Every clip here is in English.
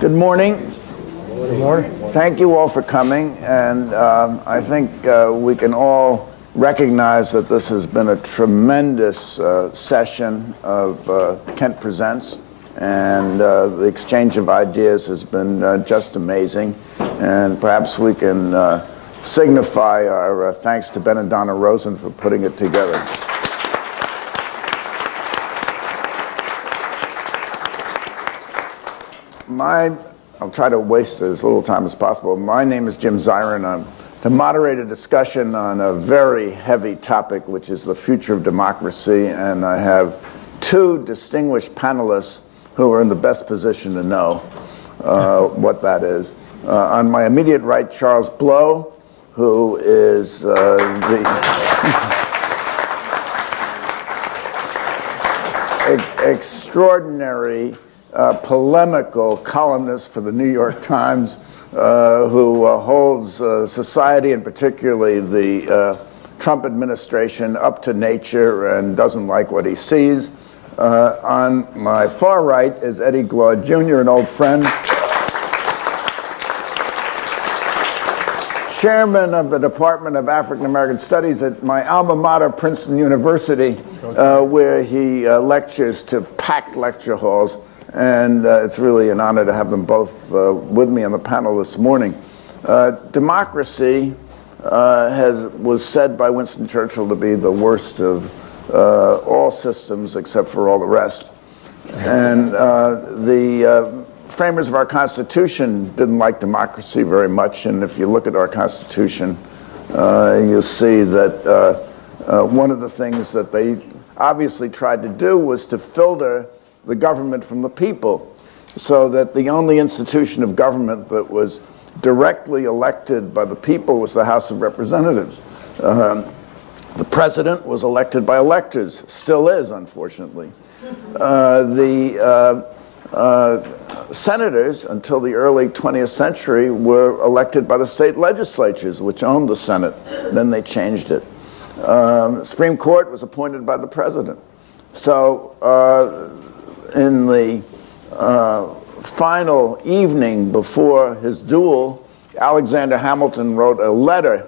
Good morning. Good morning. Thank you all for coming, and I think we can all recognize that this has been a tremendous session of Kent Presents, and the exchange of ideas has been just amazing, and perhaps we can signify our thanks to Ben and Donna Rosen for putting it together. I'll try to waste as little time as possible. My name is Jim Zirin. I'm to moderate a discussion on a very heavy topic, which is the future of democracy, and I have two distinguished panelists who are in the best position to know what that is. On my immediate right, Charles Blow, who is the extraordinary polemical columnist for the New York Times, who holds society and particularly the Trump administration up to nature and doesn't like what he sees. On my far right is Eddie Glaude Jr., an old friend, chairman of the Department of African American Studies at my alma mater, Princeton University, where he lectures to packed lecture halls. And it's really an honor to have them both with me on the panel this morning. Democracy was said by Winston Churchill to be the worst of all systems except for all the rest. And the framers of our Constitution didn't like democracy very much. And if you look at our Constitution, you'll see that one of the things that they obviously tried to do was to filter the government from the people, so that the only institution of government that was directly elected by the people was the House of Representatives. The president was elected by electors, still is, unfortunately. The senators, until the early 20th century, were elected by the state legislatures, which owned the Senate. Then they changed it. Supreme Court was appointed by the president. So in the final evening before his duel, Alexander Hamilton wrote a letter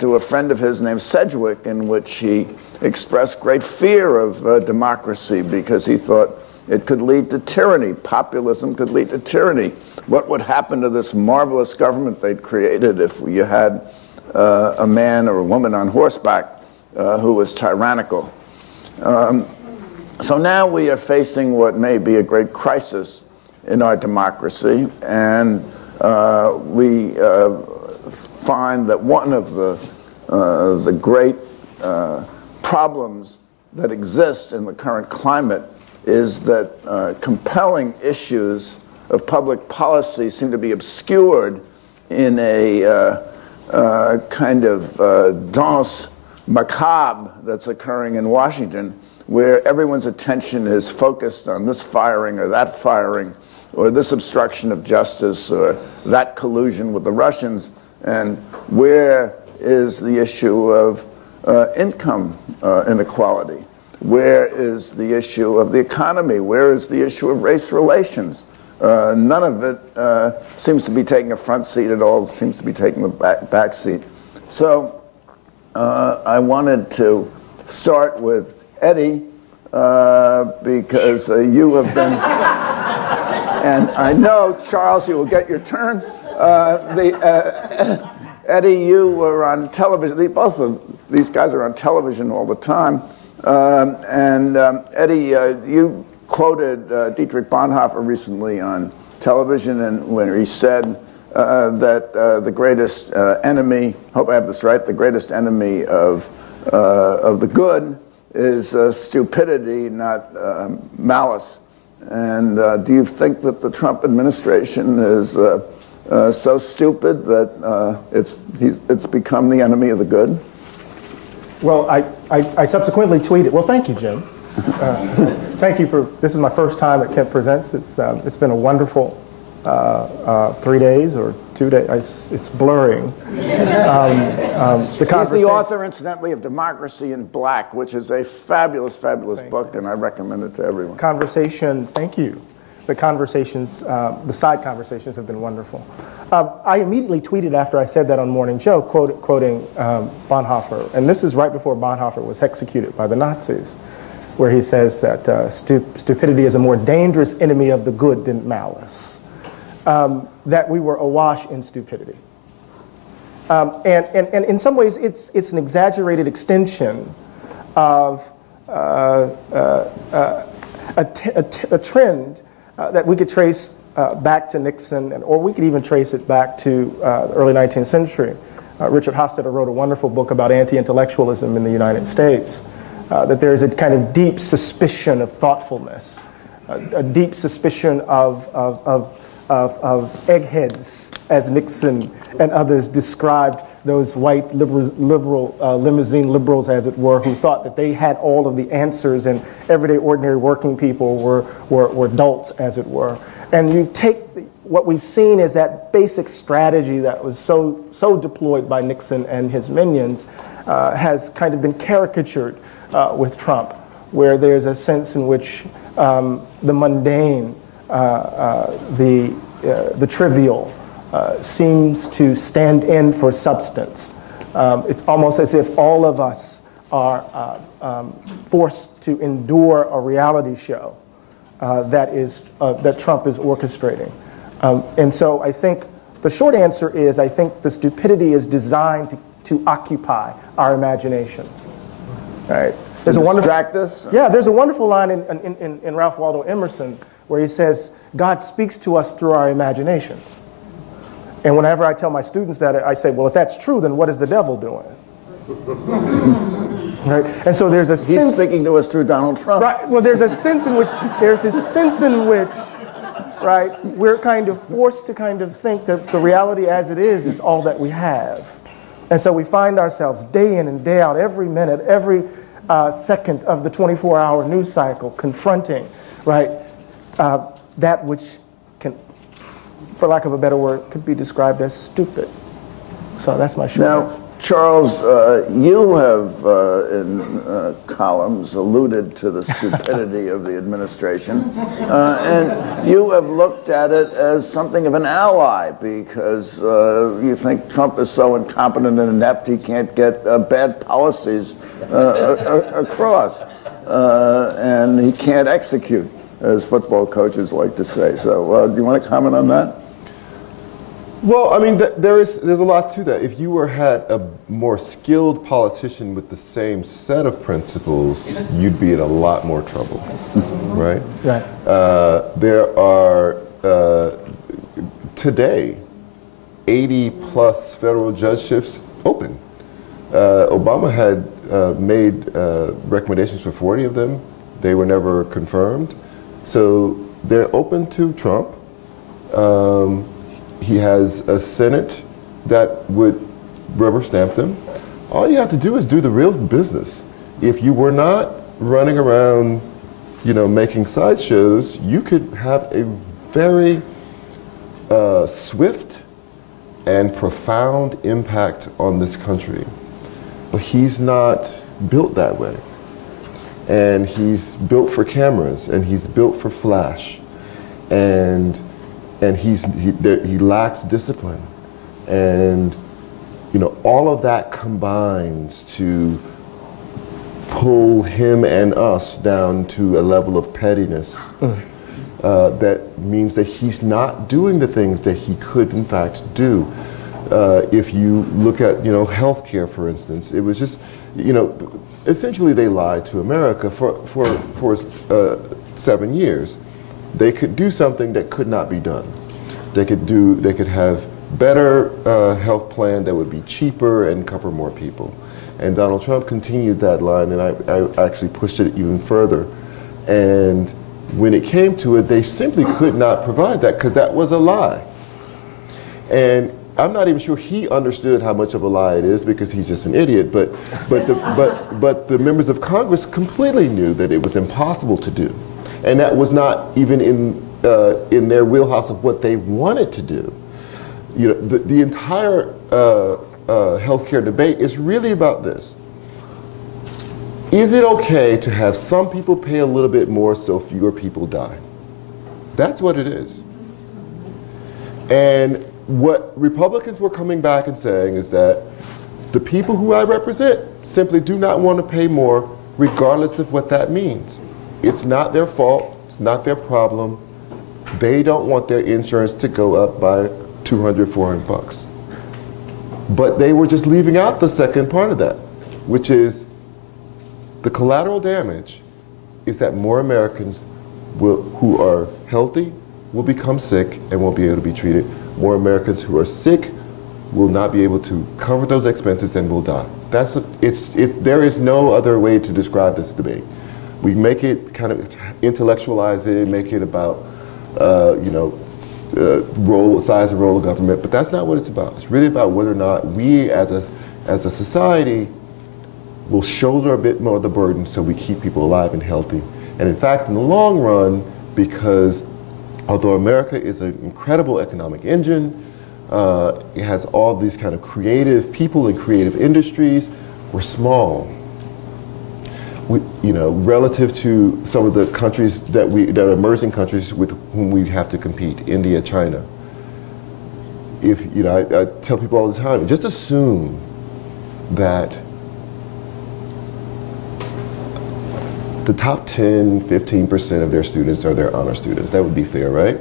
to a friend of his named Sedgwick, in which he expressed great fear of democracy because he thought it could lead to tyranny. Populism could lead to tyranny. What would happen to this marvelous government they'd created if you had a man or a woman on horseback who was tyrannical? So now we are facing what may be a great crisis in our democracy, and we find that one of the great problems that exist in the current climate is that compelling issues of public policy seem to be obscured in a kind of danse macabre that's occurring in Washington, where everyone's attention is focused on this firing or that firing, or this obstruction of justice, or that collusion with the Russians, and where is the issue of income inequality? Where is the issue of the economy? Where is the issue of race relations? None of it seems to be taking a front seat at all. It seems to be taking the back seat. So I wanted to start with Eddie, because you have been, and I know, Charles, you will get your turn. Eddie, you were on television. Both of these guys are on television all the time. Eddie, you quoted Dietrich Bonhoeffer recently on television, and when he said that the greatest enemy, hope I have this right, the greatest enemy of the good is stupidity, not malice. And do you think that the Trump administration is so stupid that it's become the enemy of the good? Well, I subsequently tweeted. Well, thank you, Jim. Thank you for. This is my first time at Kent Presents. It's been a wonderful 3 days or 2 days. It's blurring. He's the author, incidentally, of Democracy in Black, which is a fabulous, fabulous book, and I recommend it to everyone. Conversations, thank you. the conversations, the side conversations have been wonderful. I immediately tweeted after I said that on Morning Joe, quoting Bonhoeffer, and this is right before Bonhoeffer was executed by the Nazis, where he says that stupidity is a more dangerous enemy of the good than malice, that we were awash in stupidity. And in some ways, it's an exaggerated extension of a trend that we could trace back to Nixon, or we could even trace it back to the early 19th century. Richard Hofstadter wrote a wonderful book about anti-intellectualism in the United States, that there is a kind of deep suspicion of thoughtfulness, a deep suspicion of eggheads, as Nixon and others described those white liberal limousine liberals, as it were, who thought that they had all of the answers, and everyday ordinary working people were dolts, as it were. And you take what we've seen is that basic strategy that was so deployed by Nixon and his minions has kind of been caricatured with Trump, where there's a sense in which the mundane, the trivial seems to stand in for substance. It's almost as if all of us are forced to endure a reality show that Trump is orchestrating. And so I think the short answer is I think the stupidity is designed to occupy our imaginations. Right? There's a wonderful, distract us? Yeah, there's a wonderful line in Ralph Waldo Emerson where he says, God speaks to us through our imaginations. And whenever I tell my students that, I say, well, if that's true, then what is the devil doing? Right? And so there's a sense... He's speaking to us through Donald Trump. Right. Well, there's this sense in which, right, we're kind of forced to kind of think that the reality as it is all that we have. And so we find ourselves day in and day out, every minute, every second of the 24-hour news cycle confronting, right, that which can, for lack of a better word, could be described as stupid. So that's my short answer. Now, Charles, you have in columns alluded to the stupidity of the administration, and you have looked at it as something of an ally because you think Trump is so incompetent and inept he can't get bad policies across, and he can't execute, as football coaches like to say. So do you want to comment on that? Well, I mean, there's a lot to that. If you had a more skilled politician with the same set of principles, you'd be in a lot more trouble, right? Right. There are, today, 80-plus federal judgeships open. Obama had made recommendations for 40 of them. They were never confirmed. So they're open to Trump. He has a Senate that would rubber stamp them. All you have to do is do the real business. If you were not running around, making sideshows, you could have a very swift and profound impact on this country. But he's not built that way. And he's built for cameras, and he's built for flash. And he lacks discipline, and all of that combines to pull him and us down to a level of pettiness that means that he's not doing the things that he could in fact do. If you look at healthcare, for instance, it was just essentially they lied to America for 7 years. They could do something that could not be done. They could have better health plan that would be cheaper and cover more people. And Donald Trump continued that line, and I actually pushed it even further. And when it came to it, they simply could not provide that because that was a lie. And I'm not even sure he understood how much of a lie it is because he's just an idiot. But the members of Congress completely knew that it was impossible to do. And that was not even in their wheelhouse of what they wanted to do. The entire healthcare debate is really about this. Is it okay to have some people pay a little bit more so fewer people die? That's what it is. And what Republicans were coming back and saying is that the people who I represent simply do not want to pay more, regardless of what that means. It's not their fault, it's not their problem. They don't want their insurance to go up by $200, $400. But they were just leaving out the second part of that, which is the collateral damage is that more Americans who are healthy will become sick and won't be able to be treated. More Americans who are sick will not be able to cover those expenses and will die. There is no other way to describe this debate. We make it kind of intellectualize it, make it about size and role of government, but that's not what it's about. It's really about whether or not we as a society will shoulder a bit more of the burden so we keep people alive and healthy. And in fact, in the long run, because although America is an incredible economic engine, it has all these kind of creative people and creative industries, we're small. Relative to some of the countries that are emerging countries with whom we have to compete, India, China. I tell people all the time, just assume that the top 10, 15% of their students are their honor students. That would be fair, right?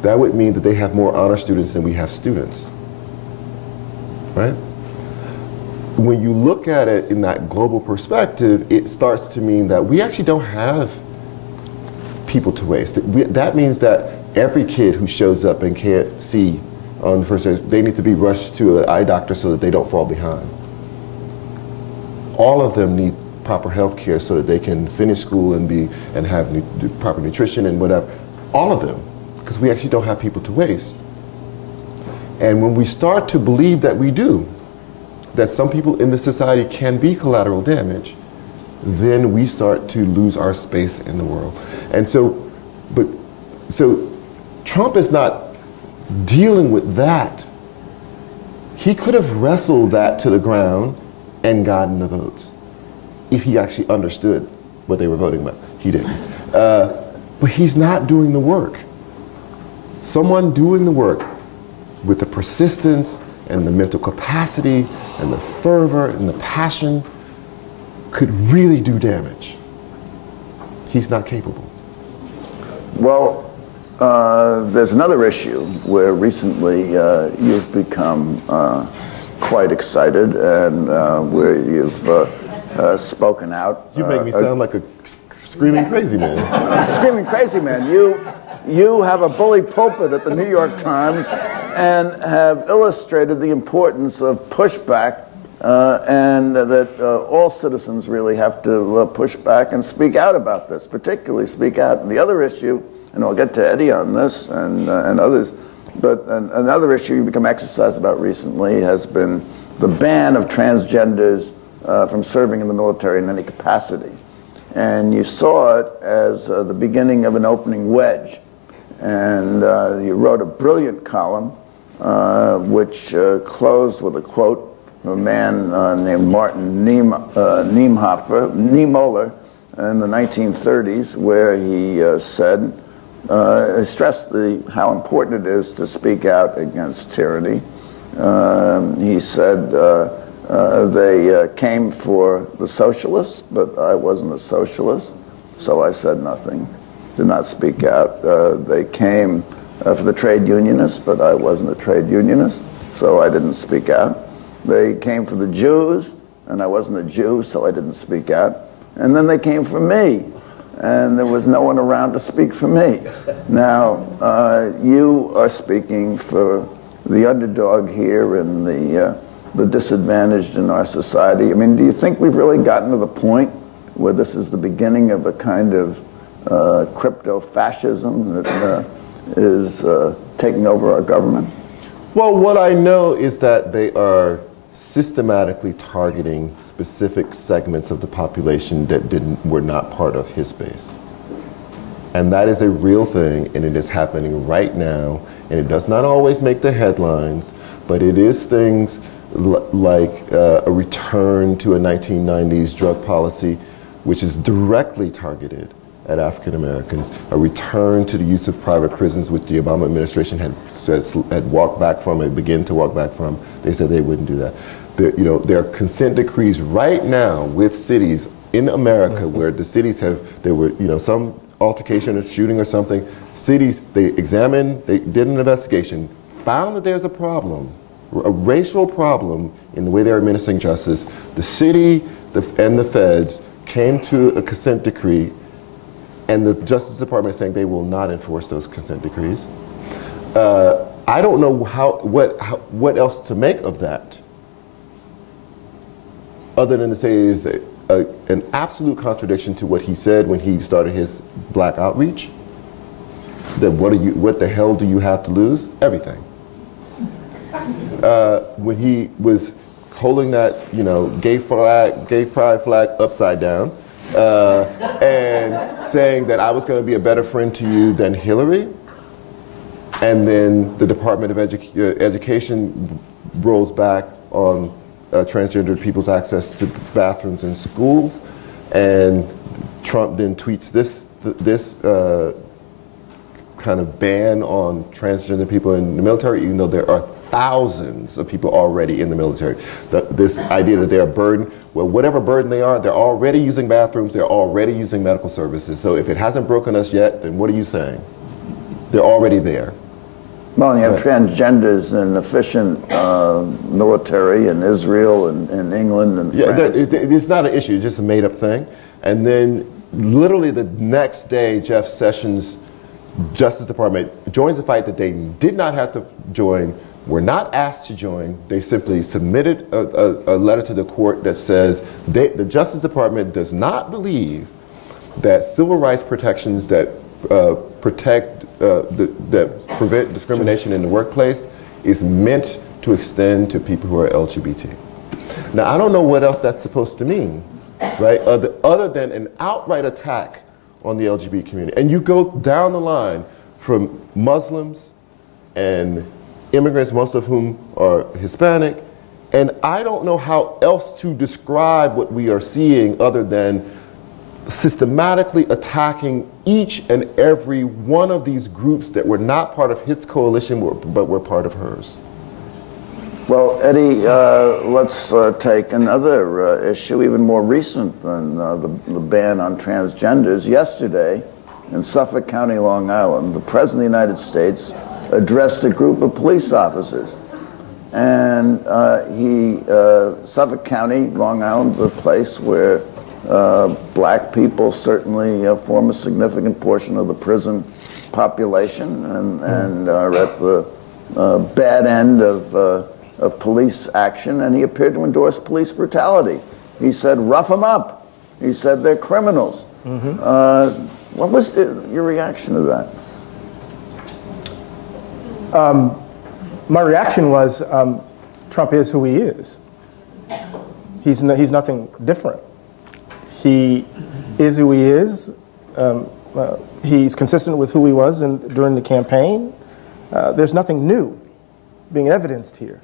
That would mean that they have more honor students than we have students, right? When you look at it in that global perspective, it starts to mean that we actually don't have people to waste. That means that every kid who shows up and can't see on the first day, they need to be rushed to an eye doctor so that they don't fall behind. All of them need proper health care so that they can finish school and have proper nutrition and whatever. All of them, because we actually don't have people to waste. And when we start to believe that we do, that some people in the society can be collateral damage, then we start to lose our space in the world. And so Trump is not dealing with that. He could have wrestled that to the ground and gotten the votes if he actually understood what they were voting about. He didn't. But he's not doing the work. Someone doing the work with the persistence and the mental capacity and the fervor and the passion could really do damage. He's not capable. Well, there's another issue where recently you've become quite excited and where you've spoken out. You make me sound like a screaming crazy man. Screaming crazy man. You have a bully pulpit at the New York Times and have illustrated the importance of pushback and that all citizens really have to push back and speak out about this, particularly speak out. And the other issue, and I'll get to Eddie on this and others, but another issue you've become exercised about recently has been the ban of transgenders from serving in the military in any capacity. And you saw it as the beginning of an opening wedge. And you wrote a brilliant column which closed with a quote from a man named Martin Niemöller in the 1930s, where he said, stressed how important it is to speak out against tyranny. He said they came for the socialists, but I wasn't a socialist, so I said nothing. Did not speak out. They came for the trade unionists, but I wasn't a trade unionist, so I didn't speak out. They came for the Jews, and I wasn't a Jew, so I didn't speak out. And then they came for me, and there was no one around to speak for me. Now, you are speaking for the underdog here and the disadvantaged in our society. I mean, do you think we've really gotten to the point where this is the beginning of a kind of crypto-fascism that is taking over our government? Well, what I know is that they are systematically targeting specific segments of the population that were not part of his base. And that is a real thing, and it is happening right now, and it does not always make the headlines, but it is things like a return to a 1990s drug policy, which is directly targeted at African Americans, a return to the use of private prisons, which the Obama administration had walked back from and began to walk back from. They said they wouldn't do that. There are consent decrees right now with cities in America where the cities there were some altercation or shooting or something. Cities, they did an investigation, found that there's a problem, a racial problem in the way they're administering justice. The city and the feds came to a consent decree, and the Justice Department is saying they will not enforce those consent decrees. I don't know what else to make of that, other than to say it is an absolute contradiction to what he said when he started his black outreach. That what the hell do you have to lose? Everything. When he was holding that gay pride flag upside down and saying that I was going to be a better friend to you than Hillary, and then the Department of Education rolls back on transgender people's access to bathrooms in schools, and Trump then tweets this kind of ban on transgender people in the military, even though there are thousands of people already in the military. This idea that they're a burden, well, whatever burden they are, they're already using bathrooms, they're already using medical services. So if it hasn't broken us yet, then what are you saying? They're already there. Well, you have transgenders in efficient military in Israel and in England and France. It's not an issue, it's just a made-up thing. And then literally the next day, Jeff Sessions' Justice Department joins a fight that they did not have to join, were not asked to join. They simply submitted a letter to the court that says the Justice Department does not believe that civil rights protections that that prevent discrimination in the workplace is meant to extend to people who are LGBT. Now, I don't know what else that's supposed to mean, right? Other than an outright attack on the LGBT community. And you go down the line from Muslims and immigrants, most of whom are Hispanic, and I don't know how else to describe what we are seeing other than systematically attacking each and every one of these groups that were not part of his coalition but were part of hers. Well, Eddie, let's take another issue, even more recent than the ban on transgenders. Yesterday, in Suffolk County, Long Island, the President of the United States addressed a group of police officers. And Suffolk County, Long Island, is a place where black people certainly form a significant portion of the prison population and are at the bad end of police action, and he appeared to endorse police brutality. He said, rough them up. He said they're criminals. What was your reaction to that? My reaction was, Trump is who he is. He's nothing different. He is who he is. He's consistent with who he was during the campaign. There's nothing new being evidenced here,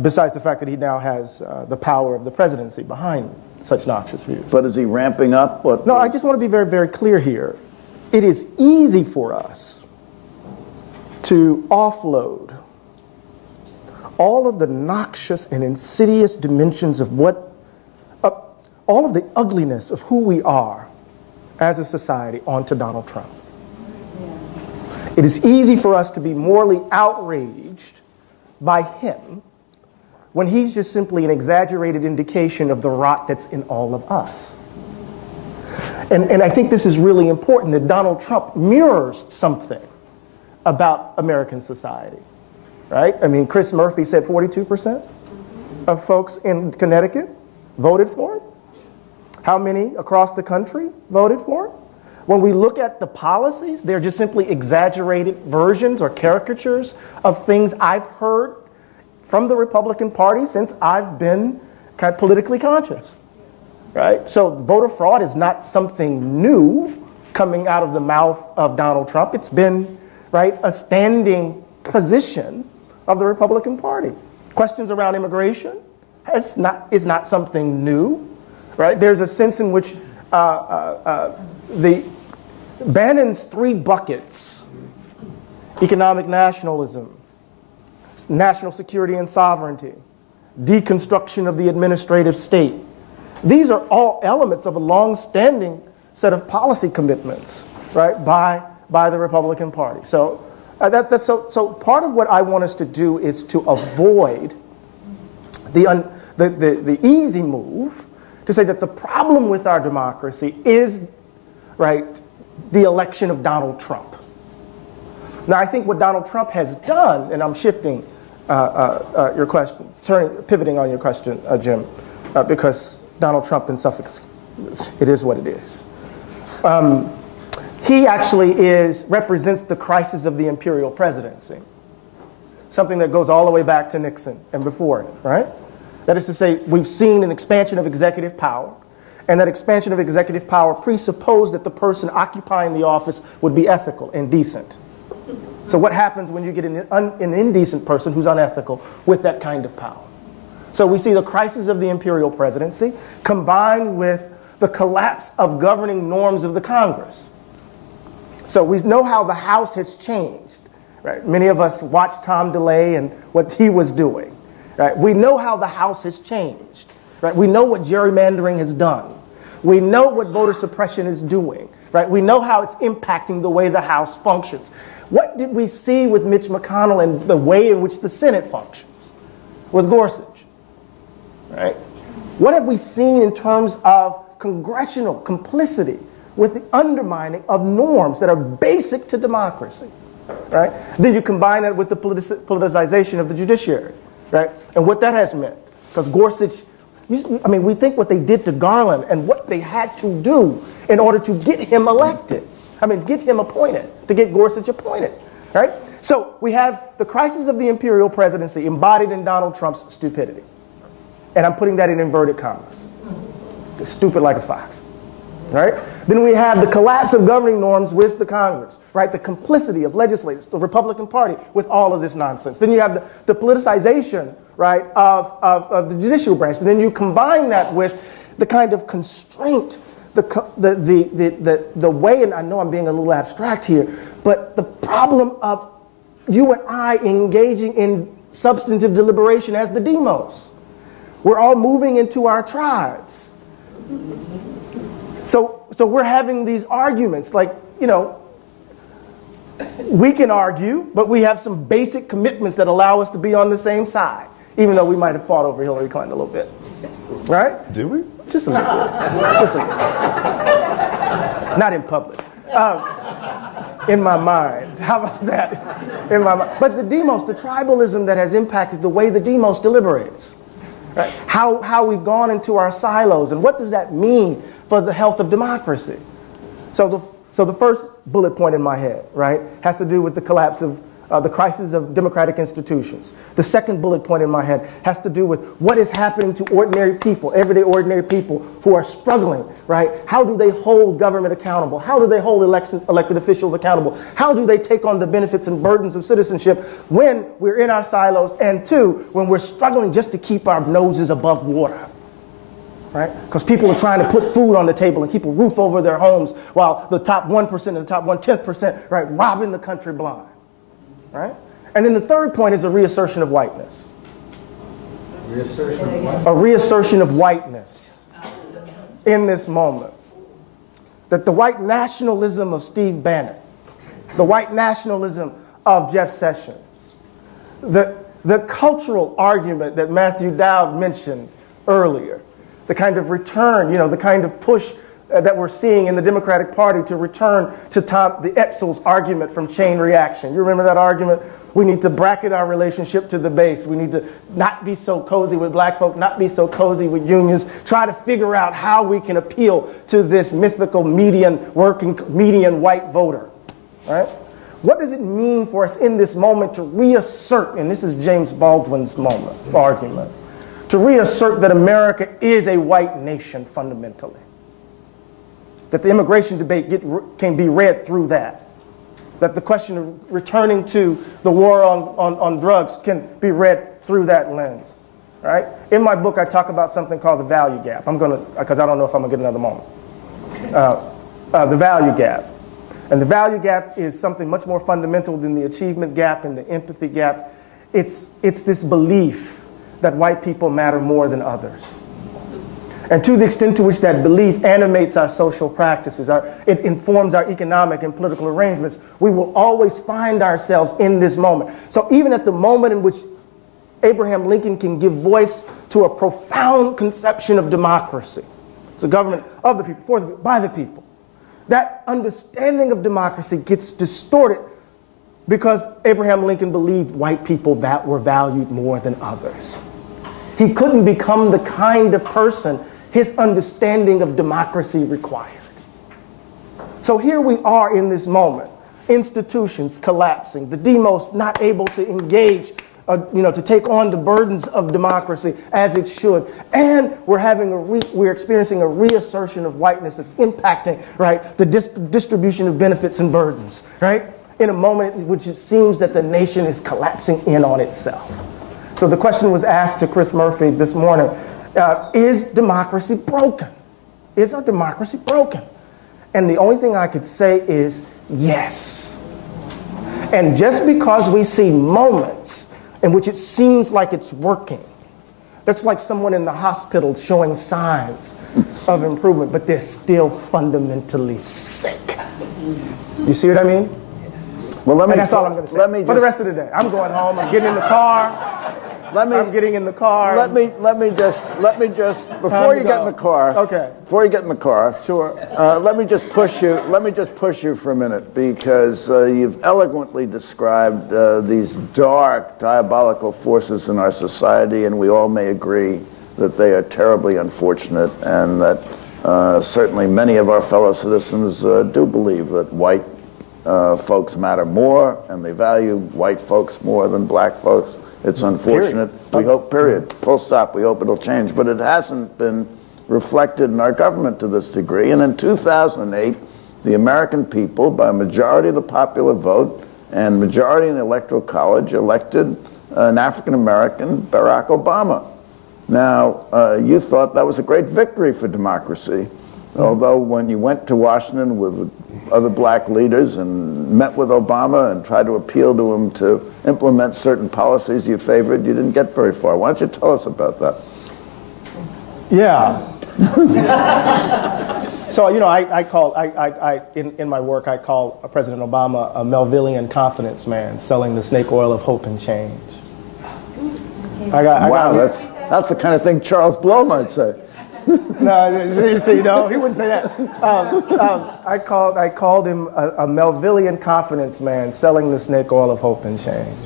besides the fact that he now has the power of the presidency behind such noxious views. But is he ramping up? No, I just want to be very, very clear here. It is easy for us to offload all of the noxious and insidious dimensions of all of the ugliness of who we are as a society onto Donald Trump. It is easy for us to be morally outraged by him when he's just simply an exaggerated indication of the rot that's in all of us. And I think this is really important, that Donald Trump mirrors something about American society, right? I mean, Chris Murphy said 42% of folks in Connecticut voted for it. How many across the country voted for it? When we look at the policies, they're just simply exaggerated versions or caricatures of things I've heard from the Republican Party since I've been kind of politically conscious, right? So voter fraud is not something new coming out of the mouth of Donald Trump. It's been, right, a standing position of the Republican Party. Questions around immigration is not something new. Right? There's a sense in which Bannon's three buckets: economic nationalism, national security and sovereignty, deconstruction of the administrative state. These are all elements of a long-standing set of policy commitments, right, by the Republican Party. So, so part of what I want us to do is to avoid the easy move to say that the problem with our democracy is, right, the election of Donald Trump. Now, I think what Donald Trump has done, and I'm shifting your question, pivoting on your question, Jim, because Donald Trump in Suffolk, it is what it is. He actually represents the crisis of the imperial presidency, something that goes all the way back to Nixon and before it, right? That is to say, we've seen an expansion of executive power, and that expansion of executive power presupposed that the person occupying the office would be ethical and decent. So what happens when you get an indecent person who's unethical with that kind of power? So we see the crisis of the imperial presidency combined with the collapse of governing norms of the Congress. So we know how the House has changed, right? Many of us watched Tom DeLay and what he was doing, right? We know how the House has changed, right? We know what gerrymandering has done. We know what voter suppression is doing, right? We know how it's impacting the way the House functions. What did we see with Mitch McConnell and the way in which the Senate functions with Gorsuch, right? What have we seen in terms of congressional complicity with the undermining of norms that are basic to democracy, right? Then you combine that with the politicization of the judiciary, right? And what that has meant, because Gorsuch, I mean, we think what they did to Garland and what they had to do in order to get him elected. I mean, get him appointed, to get Gorsuch appointed, right? So we have the crisis of the imperial presidency embodied in Donald Trump's stupidity. And I'm putting that in inverted commas. Stupid like a fox, right? Then we have the collapse of governing norms with the Congress, right? The complicity of legislators, the Republican Party with all of this nonsense. Then you have the politicization, right, of the judicial branch. And then you combine that with the kind of constraint, the way, and I know I'm being a little abstract here, but the problem of you and I engaging in substantive deliberation as the demos. We're all moving into our tribes. So we're having these arguments, like, you know, we can argue, but we have some basic commitments that allow us to be on the same side, even though we might have fought over Hillary Clinton a little bit, right? Did we? Just a little bit. Just a little bit. Not in public. In my mind. How about that? In my mind. But the demos, the tribalism that has impacted the way the demos deliberates. Right? How we've gone into our silos, and what does that mean for the health of democracy? So the first bullet point in my head, right, has to do with the collapse of the crisis of democratic institutions. The second bullet point in my head has to do with what is happening to ordinary people, everyday ordinary people who are struggling, right? How do they hold government accountable? How do they hold elected officials accountable? How do they take on the benefits and burdens of citizenship when we're in our silos, and two, when we're struggling just to keep our noses above water? Right? Because people are trying to put food on the table and keep a roof over their homes while the top 1% and the top 1/10%, right, robbing the country blind. Right? And then the third point is a reassertion of whiteness. A reassertion of whiteness in this moment. That the white nationalism of Steve Bannon, the white nationalism of Jeff Sessions, the cultural argument that Matthew Dowd mentioned earlier, the kind of return, you know, the kind of push that we're seeing in the Democratic Party to return to the Etzel's argument from Chain Reaction. You remember that argument? We need to bracket our relationship to the base. We need to not be so cozy with black folk, not be so cozy with unions, try to figure out how we can appeal to this mythical median white voter. Right? What does it mean for us in this moment to reassert, and this is James Baldwin's argument, to reassert that America is a white nation fundamentally? That the immigration debate can be read through that. That the question of returning to the war on drugs can be read through that lens. Right? In my book, I talk about something called the value gap. I'm going to, because I don't know if I'm going to get another moment. the value gap. And the value gap is something much more fundamental than the achievement gap and the empathy gap. It's this belief that white people matter more than others. And to the extent to which that belief animates our social practices, it informs our economic and political arrangements, we will always find ourselves in this moment. So even at the moment in which Abraham Lincoln can give voice to a profound conception of democracy, it's a government of the people, for the people, by the people, that understanding of democracy gets distorted because Abraham Lincoln believed white people that were valued more than others. He couldn't become the kind of person his understanding of democracy required. So here we are in this moment, institutions collapsing, the demos not able to engage, to take on the burdens of democracy as it should, and we're experiencing a reassertion of whiteness that's impacting, right, the distribution of benefits and burdens, right, in a moment in which it seems that the nation is collapsing in on itself. So the question was asked to Chris Murphy this morning. Is democracy broken? Is our democracy broken? And the only thing I could say is yes. And just because we see moments in which it seems like it's working, that's like someone in the hospital showing signs of improvement, but they're still fundamentally sick. You see what I mean? Well, that's all I'm going to say. For the rest of the day, I'm going home. I'm getting in the car. I'm getting in the car. Let me just before you get in the car. Okay. Before you get in the car. Sure. Let me just push you for a minute because you've eloquently described these dark, diabolical forces in our society, and we all may agree that they are terribly unfortunate, and that certainly many of our fellow citizens do believe that white folks matter more, and they value white folks more than black folks. It's unfortunate. Period. We hope, period. Full stop. We hope it'll change. But it hasn't been reflected in our government to this degree. And in 2008, the American people, by a majority of the popular vote and majority in the Electoral College, elected an African-American, Barack Obama. Now, you thought that was a great victory for democracy. Although when you went to Washington with other black leaders and met with Obama and tried to appeal to him to implement certain policies you favored, you didn't get very far. Why don't you tell us about that? Yeah. So, in my work, I call President Obama a Melvillian confidence man selling the snake oil of hope and change. That's the kind of thing Charles Blow might say. No, see, no, he wouldn't say that. I called him a Melvillian confidence man selling the snake oil of hope and change.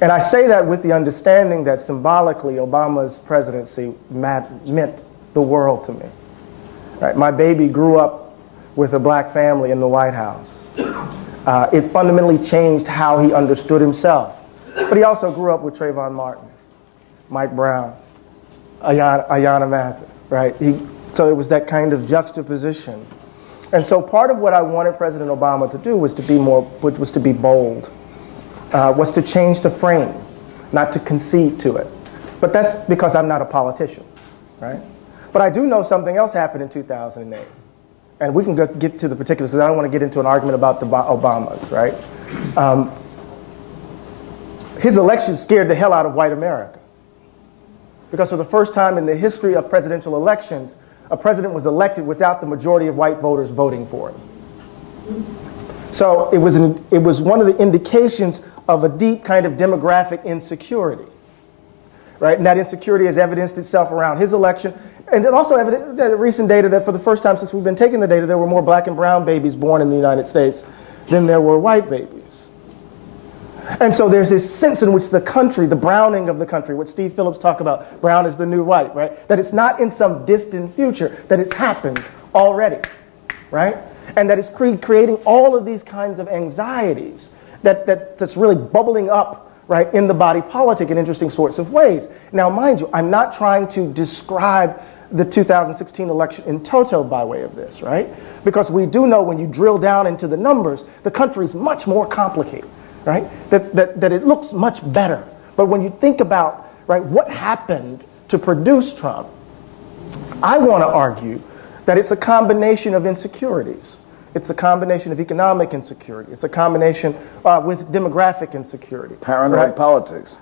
And I say that with the understanding that symbolically Obama's presidency meant the world to me. Right? My baby grew up with a black family in the White House. It fundamentally changed how he understood himself. But he also grew up with Trayvon Martin, Mike Brown, Ayanna Mathis, right? So it was that kind of juxtaposition. And so part of what I wanted President Obama to do was to be bold, was to change the frame, not to concede to it. But that's because I'm not a politician, right? But I do know something else happened in 2008. And we can get to the particulars because I don't want to get into an argument about the Obamas, right? His election scared the hell out of white America. Because for the first time in the history of presidential elections, a president was elected without the majority of white voters voting for him. So it was one of the indications of a deep kind of demographic insecurity, right? And that insecurity has evidenced itself around his election. And it also evidenced recent data that for the first time since we've been taking the data, there were more black and brown babies born in the United States than there were white babies. And so there's this sense in which the country, the browning of the country, what Steve Phillips talked about, brown is the new white, right? That it's not in some distant future, that it's happened already, right? And that it's creating all of these kinds of anxieties that's really bubbling up, right, in the body politic in interesting sorts of ways. Now, mind you, I'm not trying to describe the 2016 election in toto by way of this, right? Because we do know when you drill down into the numbers, the country's much more complicated. Right? That it looks much better. But when you think about, right, what happened to produce Trump, I want to argue that it's a combination of insecurities. It's a combination of economic insecurity. It's a combination with demographic insecurity. Paranoid politics.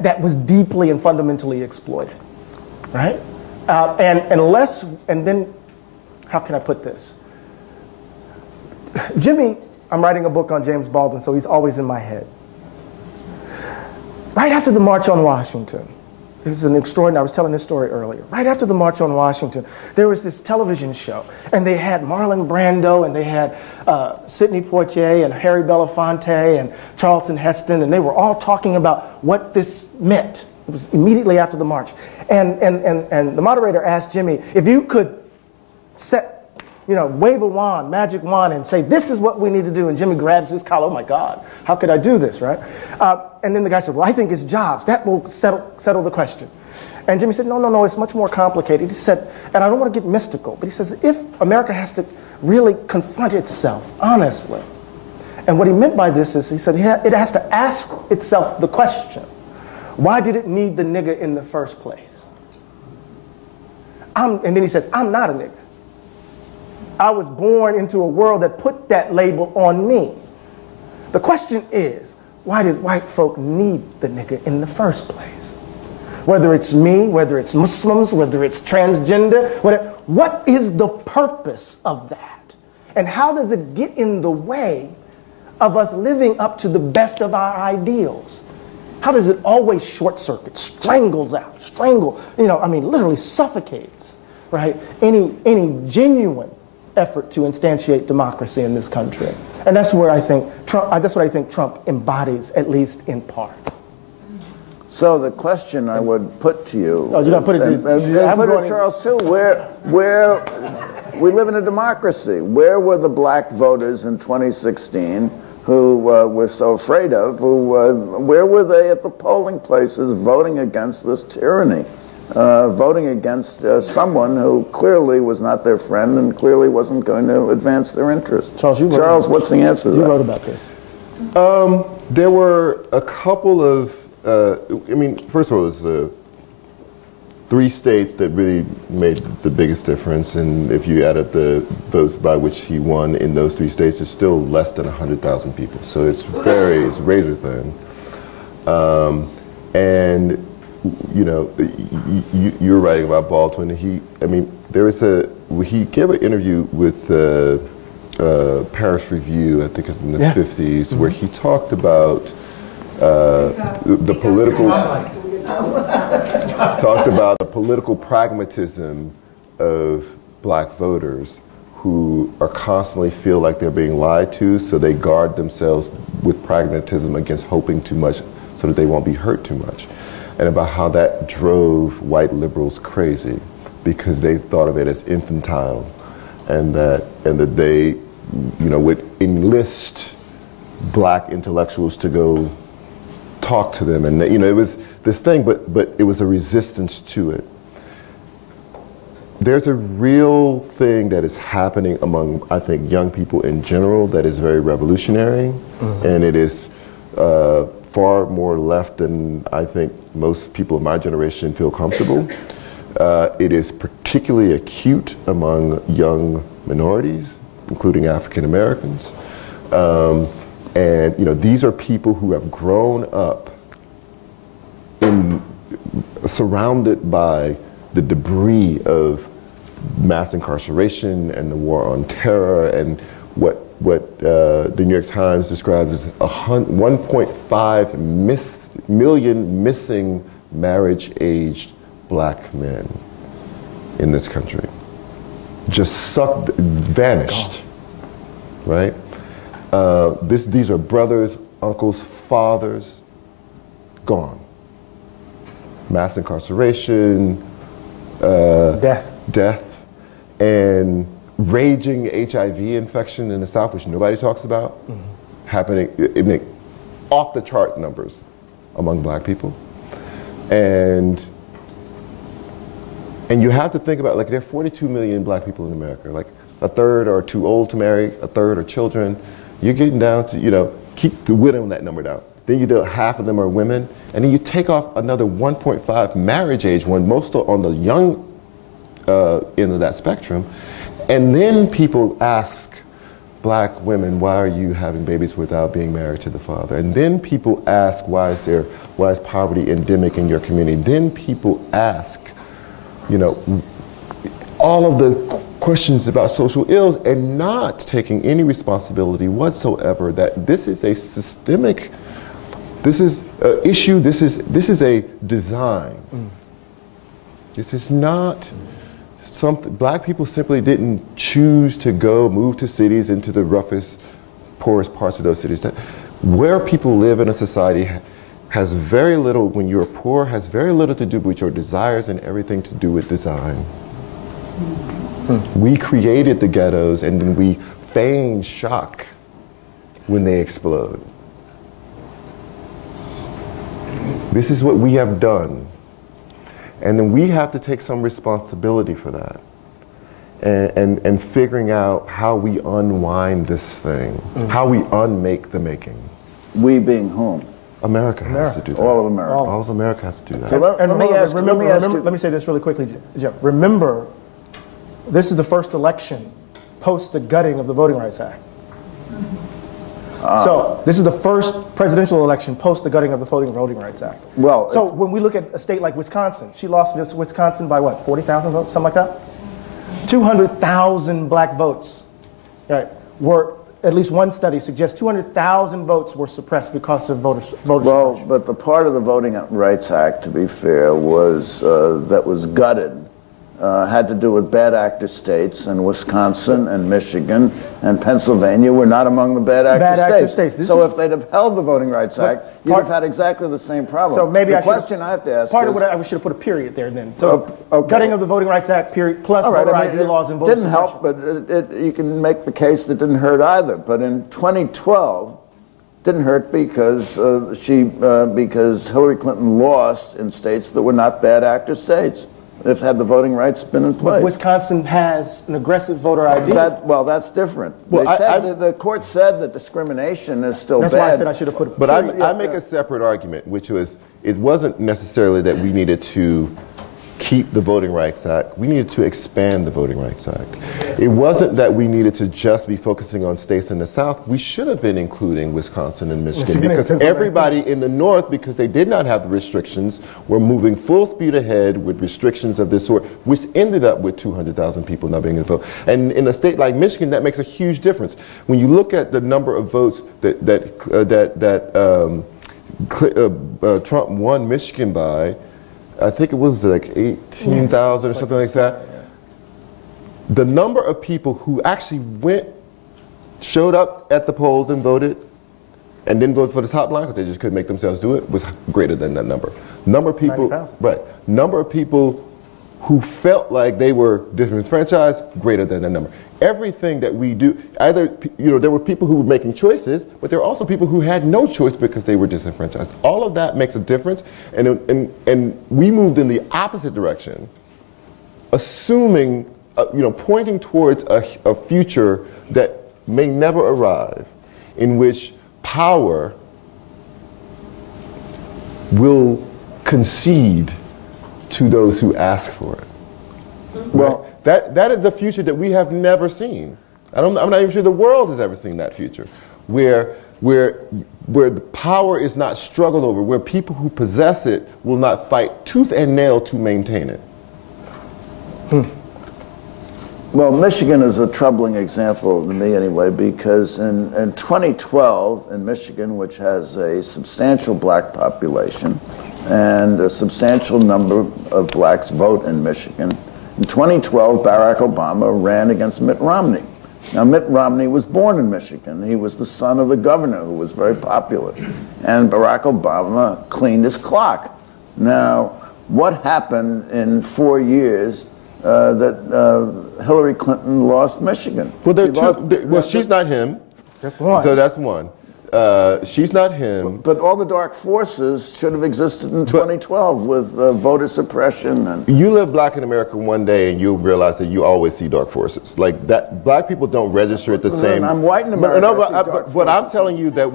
That was deeply and fundamentally exploited, right? And then, how can I put this? Jimmy, I'm writing a book on James Baldwin, so he's always in my head. Right after the March on Washington, this is an extraordinary, I was telling this story earlier. Right after the March on Washington, there was this television show, and they had Marlon Brando, and they had Sidney Poitier, and Harry Belafonte, and Charlton Heston, and they were all talking about what this meant. It was immediately after the march. And the moderator asked Jimmy, if you could wave a wand, magic wand, and say, this is what we need to do. And Jimmy grabs his collar, oh my God, how could I do this, right? And then the guy said, well, I think it's jobs. That will settle the question. And Jimmy said, no, it's much more complicated. He said, and I don't want to get mystical, but he says, if America has to really confront itself, honestly, and what he meant by this is, he said, it has to ask itself the question, why did it need the nigger in the first place? And then he says, I'm not a nigger. I was born into a world that put that label on me. The question is, why did white folk need the nigger in the first place? Whether it's me, whether it's Muslims, whether it's transgender, what is the purpose of that? And how does it get in the way of us living up to the best of our ideals? How does it always short circuit, strangles out, literally suffocates, right? Any genuine effort to instantiate democracy in this country. And that's where I think Trump embodies, at least in part. So the question I would put to you, you're gonna put it to Charles too, where we live in a democracy. Where were the black voters in 2016 who we're so afraid of? Where were they at the polling places voting against this tyranny? Voting against someone who clearly was not their friend and clearly wasn't going to advance their interests. Charles, what's the answer to that? You wrote about this. There were a couple of, first of all, there's the 3 states that really made the biggest difference, and if you add up the votes by which he won in those 3 states, it's still less than 100,000 people. So it's razor thin. And you're writing about Baldwin. He gave an interview with Paris Review, I think it's in the 50s, where he talked about the political pragmatism of black voters who are constantly feel like they're being lied to, so they guard themselves with pragmatism against hoping too much so that they won't be hurt too much. And about how that drove white liberals crazy because they thought of it as infantile, and that they, would enlist black intellectuals to go talk to them, and it was this thing, but it was a resistance to it. There's a real thing that is happening among, I think, young people in general that is very revolutionary, and it is far more left than I think most people of my generation feel comfortable. It is particularly acute among young minorities, including African Americans. And these are people who have grown up surrounded by the debris of mass incarceration and the war on terror and what the New York Times describes as 1.5 million missing marriage-aged black men in this country. Just vanished, right? These are brothers, uncles, fathers, gone. Mass incarceration, death, and raging HIV infection in the South, which nobody talks about, happening, off the chart numbers among black people. And you have to think about, there are 42 million black people in America. Like, a third are too old to marry, a third are children. You're getting down to, keep the whittling that number down. Then you do half of them are women, and then you take off another 1.5 marriage age one, most on the young end of that spectrum. And then people ask black women, why are you having babies without being married to the father? And then people ask, why is poverty endemic in your community? Then people ask, you know, all of the questions about social ills and not taking any responsibility whatsoever that this is a systemic, this is an issue, this is a design. This is not something, black people simply didn't choose to move to cities, into the roughest, poorest parts of those cities. That where people live in a society has very little, when you're poor, has very little to do with your desires and everything to do with design. We created the ghettos and then we feign shock when they explode. This is what we have done. And then we have to take some responsibility for that. And figuring out how we unwind this thing, how we unmake the making. We being whom? America has to do that. All of America. All of America has to do that. So let me say this really quickly, Jim. Remember, this is the first election post the gutting of the Voting Rights Act. So this is the first presidential election post the gutting of the Voting Rights Act. Well, so when we look at a state like Wisconsin, she lost Wisconsin by what, 40,000 votes, something like that? 200,000 black votes, right, were, at least one study suggests 200,000 votes were suppressed because of voter suppression. But the part of the Voting Rights Act, to be fair, was that was gutted. Had to do with bad actor states, and Wisconsin and Michigan and Pennsylvania were not among the bad actor states. So if they'd have held the Voting Rights Act, you'd have had exactly the same problem. So maybe the question I have to ask part of what I should have put a period there then. So gutting of the Voting Rights Act period plus voter ID laws and voter suppression. Didn't help, but you can make the case that didn't hurt either. But in 2012, didn't hurt because because Hillary Clinton lost in states that were not bad actor states. If had the voting rights been in place. But Wisconsin has an aggressive voter ID. That's different. Well, the court said that discrimination is still bad. That's why I said I should have put a But I make a separate argument, which was it wasn't necessarily that we needed to keep the Voting Rights Act. We needed to expand the Voting Rights Act. It wasn't that we needed to just be focusing on states in the South. We should have been including Wisconsin and Michigan because everybody in the North, because they did not have the restrictions, were moving full speed ahead with restrictions of this sort, which ended up with 200,000 people not being able to vote. And in a state like Michigan, that makes a huge difference. When you look at the number of votes Trump won Michigan by, I think it was like 18,000 or something like that. The number of people who actually showed up at the polls and voted and didn't vote for the top line because they just couldn't make themselves do it was greater than that number. Number of people, number of people who felt like they were disenfranchised, greater than that number. Everything that we do, either, there were people who were making choices, but there were also people who had no choice because they were disenfranchised. All of that makes a difference, and we moved in the opposite direction, assuming, pointing towards a future that may never arrive, in which power will concede to those who ask for it. Well, that is a future that we have never seen. I'm not even sure the world has ever seen that future, where the power is not struggled over, where people who possess it will not fight tooth and nail to maintain it. Well, Michigan is a troubling example to me anyway, because in 2012 in Michigan, which has a substantial black population and a substantial number of blacks vote in Michigan, in 2012 Barack Obama ran against Mitt Romney. Now, Mitt Romney was born in Michigan. He was the son of the governor who was very popular. And Barack Obama cleaned his clock. Now, what happened in 4 years that Hillary Clinton lost Michigan? Well, she's not him. That's one. So that's one. She's not him. But all the dark forces should have existed in 2012 with voter suppression. And you live black in America one day and you'll realize that you always see dark forces. Like that, black people don't register at the same. I'm white in America. But I'm telling you that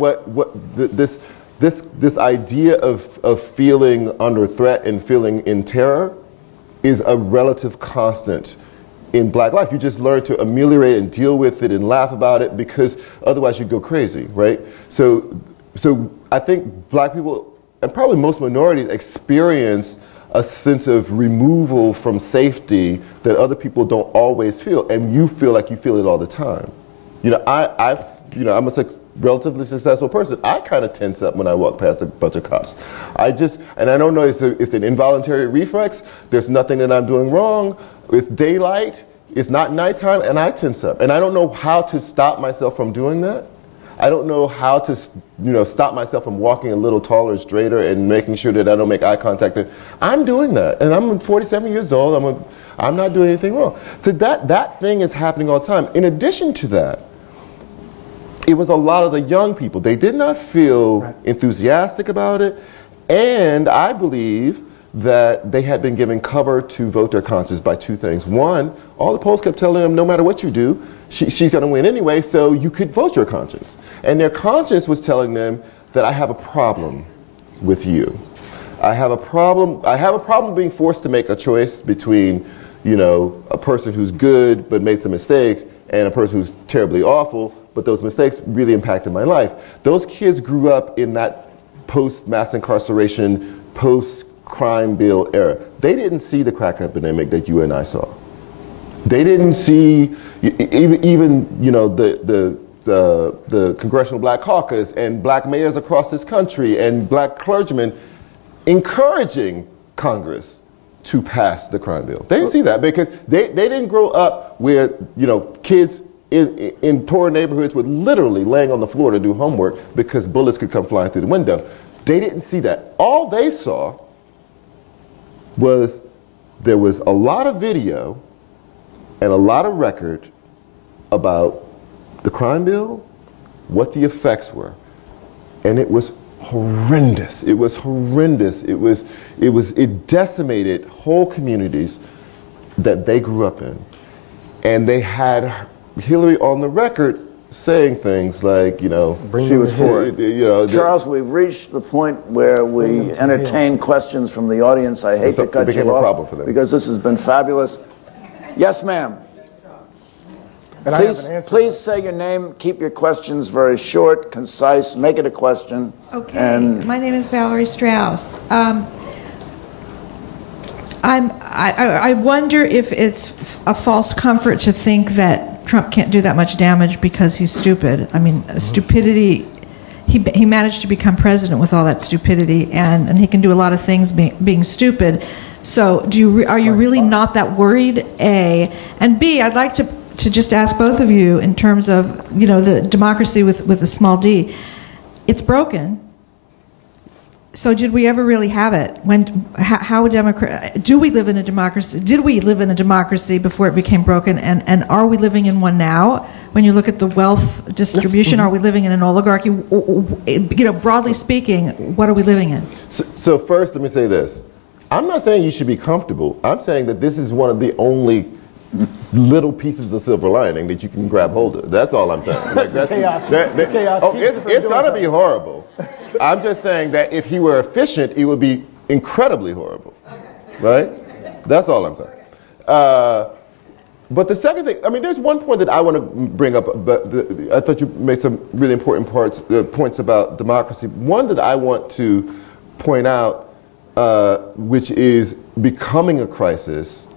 this idea of feeling under threat and feeling in terror is a relative constant in black life. You just learn to ameliorate and deal with it and laugh about it, because otherwise you'd go crazy, right? So I think black people, and probably most minorities, experience a sense of removal from safety that other people don't always feel, and you feel like you feel it all the time. You know, I'm a relatively successful person. I kind of tense up when I walk past a bunch of cops. And I don't know, it's an involuntary reflex. There's nothing that I'm doing wrong. It's daylight, it's not nighttime, and I tense up. And I don't know how to stop myself from doing that. I don't know how to, stop myself from walking a little taller and straighter and making sure that I don't make eye contact. I'm doing that, and I'm 47 years old. I'm not doing anything wrong. So that thing is happening all the time. In addition to that, it was a lot of the young people. They did not feel enthusiastic about it, and I believe that they had been given cover to vote their conscience by two things. One, all the polls kept telling them, no matter what you do, she's going to win anyway, so you could vote your conscience. And their conscience was telling them that I have a problem with you. I have a problem being forced to make a choice between, a person who's good but made some mistakes and a person who's terribly awful, but those mistakes really impacted my life. Those kids grew up in that post-mass incarceration, post-crime bill era. They didn't see the crack epidemic that you and I saw. They didn't see even the Congressional Black Caucus and black mayors across this country and black clergymen encouraging Congress to pass the crime bill. They didn't see that because they didn't grow up where kids in poor neighborhoods were literally laying on the floor to do homework because bullets could come flying through the window. They didn't see that. All they saw was there was a lot of video and a lot of record about the crime bill, what the effects were. And it was horrendous. It was horrendous. It decimated whole communities that they grew up in. And they had Hillary on the record saying things like, she was for it. Charles, we've reached the point where we entertain questions from the audience. I hate to cut you off because this has been fabulous. Yes, ma'am. Please say your name. Keep your questions very short, concise. Make it a question. Okay. My name is Valerie Strauss. I wonder if it's a false comfort to think that Trump can't do that much damage because he's stupid. I mean, stupidity. He managed to become president with all that stupidity, and he can do a lot of things being stupid. So, are you really not that worried? A, and B, I'd like to just ask both of you in terms of the democracy with a small d. It's broken. So did we ever really have it? Do we live in a democracy? Did we live in a democracy before it became broken? And are we living in one now? When you look at the wealth distribution, are we living in an oligarchy? Broadly speaking, what are we living in? So first, let me say this. I'm not saying you should be comfortable. I'm saying that this is one of the only little pieces of silver lining that you can grab hold of. That's all I'm saying. Like that's, chaos. It's going to be horrible. I'm just saying that if he were efficient, it would be incredibly horrible. Right? That's all I'm saying. But the second thing, there's one point that I want to bring up, but I thought you made some really important points about democracy. One that I want to point out, which is becoming a crisis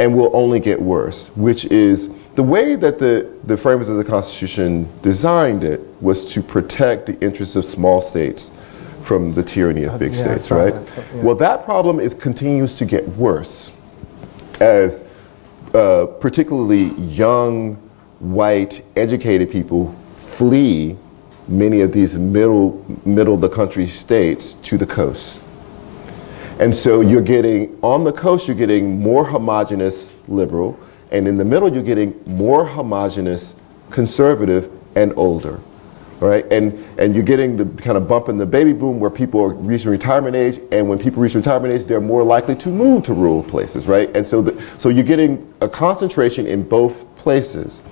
and will only get worse, which is the way that the framers of the Constitution designed it was to protect the interests of small states from the tyranny of big states, right? Well, that problem continues to get worse as particularly young, white, educated people flee many of these middle of the country states to the coast. And so you're getting, on the coast, you're getting more homogenous liberal, and in the middle, you're getting more homogenous conservative and older, right? And you're getting the kind of bump in the baby boom where people are reaching retirement age, and when people reach retirement age, they're more likely to move to rural places, right? And so you're getting a concentration in both places.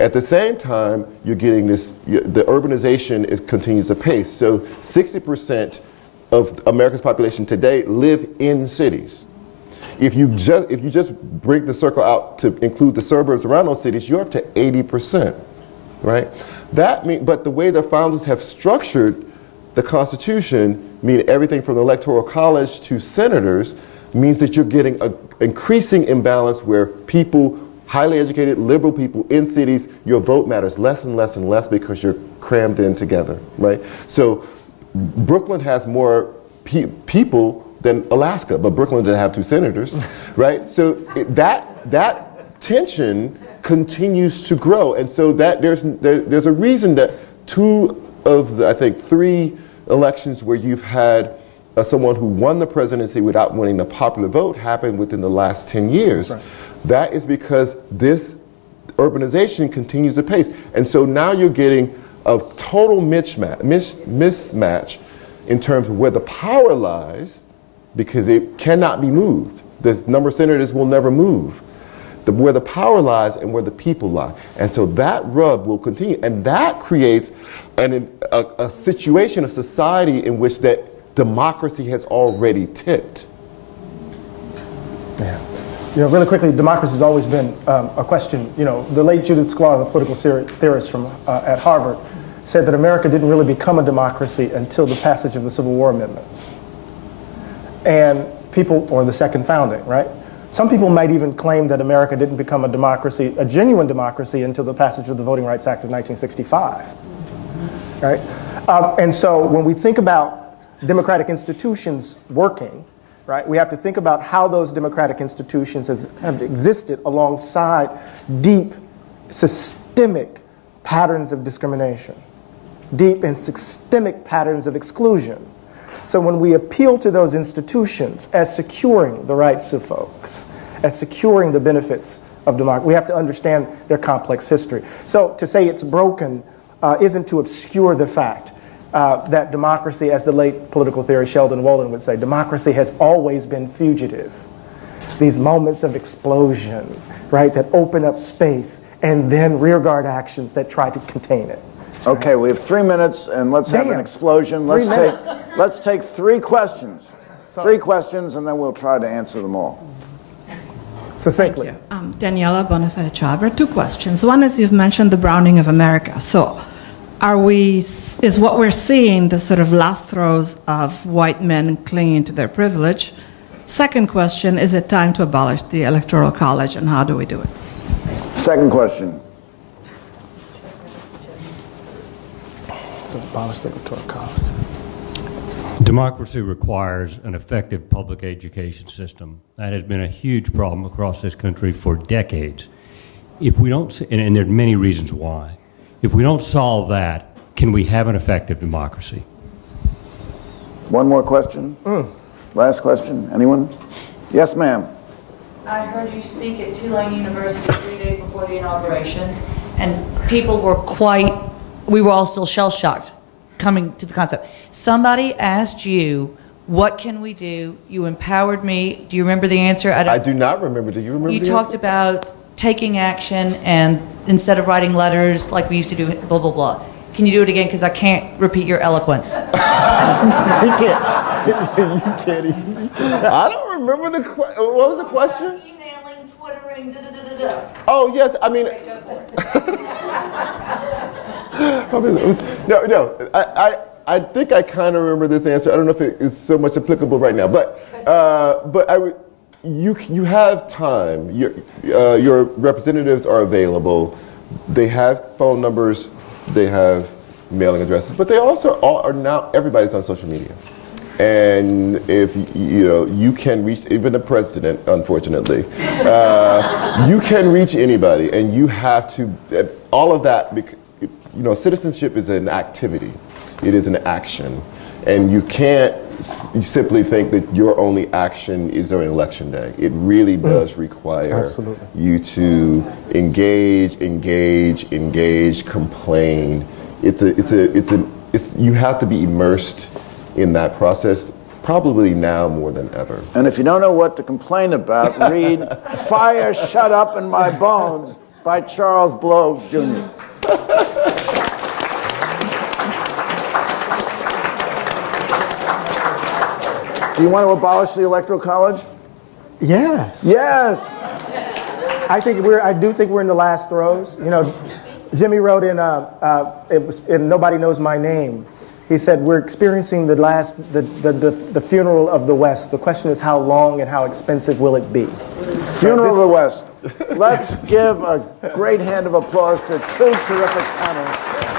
At the same time, you're getting the urbanization continues apace. So 60% of America's population today live in cities. If you just break the circle out to include the suburbs around those cities, you're up to 80%, right? But the way the founders have structured the Constitution, meaning everything from the Electoral College to senators, means that you're getting an increasing imbalance where people, highly educated, liberal people in cities, your vote matters less and less and less because you're crammed in together, right? So Brooklyn has more people than Alaska, but Brooklyn didn't have 2 senators, right? So that tension continues to grow, and so that there's a reason that 2 of the, I think, 3 elections where you've had someone who won the presidency without winning the popular vote happened within the last 10 years. Right. That is because this urbanization continues apace, and so now you're getting a total mismatch in terms of where the power lies, because it cannot be moved. The number of senators will never move. Where the power lies and where the people lie. And so that rub will continue. And that creates a situation, a society in which that democracy has already tipped. Yeah. You know, really quickly, democracy has always been a question. You know, the late Judith Sklar, the political theorist from at Harvard, said that America didn't really become a democracy until the passage of the Civil War amendments. And people, or the second founding, right? Some people might even claim that America didn't become a democracy, a genuine democracy, until the passage of the Voting Rights Act of 1965, right? And so when we think about democratic institutions working, right, we have to think about how those democratic institutions have existed alongside deep, systemic patterns of discrimination, deep and systemic patterns of exclusion. So when we appeal to those institutions as securing the rights of folks, as securing the benefits of democracy, we have to understand their complex history. So to say it's broken isn't to obscure the fact that democracy, as the late political theorist Sheldon Wolin would say, democracy has always been fugitive. These moments of explosion, right, that open up space, and then rearguard actions that try to contain it. Okay, we have 3 minutes, and let's have an explosion. Let's take 3 questions. Sorry. 3 questions, and then we'll try to answer them all. Succinctly. Thank you. Daniela Bonafede-Chabra. 2 questions. One is, you've mentioned the browning of America. So is what we're seeing the sort of last throes of white men clinging to their privilege? Second question, is it time to abolish the Electoral College, and how do we do it? Second question. So abolish the Electoral College. Democracy requires an effective public education system. That has been a huge problem across this country for decades. If we don't, and there are many reasons why, if we don't solve that, can we have an effective democracy? One more question? Last question. Anyone? Yes, ma'am. I heard you speak at Tulane University 3 days before the inauguration, and people were we were all still shell-shocked coming to the concept. Somebody asked you, what can we do? You empowered me. Do you remember the answer? I do not remember. Do you remember You the talked answer? about taking action, and instead of writing letters like we used to do, blah, blah, blah. Can you do it again? Because I can't repeat your eloquence. You can't. I don't remember the question. What was the question? Emailing, Twittering, da-da-da-da-da. Oh, yes. I mean... I think I kind of remember this answer. I don't know if it is so much applicable right now, but you have time. Your representatives are available. They have phone numbers. They have mailing addresses, but they also are now, everybody's on social media. And if you can reach even the president, unfortunately, you can reach anybody, and you have to, all of that, citizenship is an activity. It is an action. And you can't simply think that your only action is during election day. It really does require you to engage, complain. You have to be immersed in that process, probably now more than ever. And if you don't know what to complain about, read Fire Shut Up in My Bones by Charles Blow, Jr. Do you want to abolish the Electoral College? Yes. Yes. I do think we're in the last throes. You know, Jimmy wrote in Nobody Knows My Name. He said, we're experiencing the funeral of the West. The question is how long and how expensive will it be? Funeral of the West. Let's give a great hand of applause to two terrific panelists.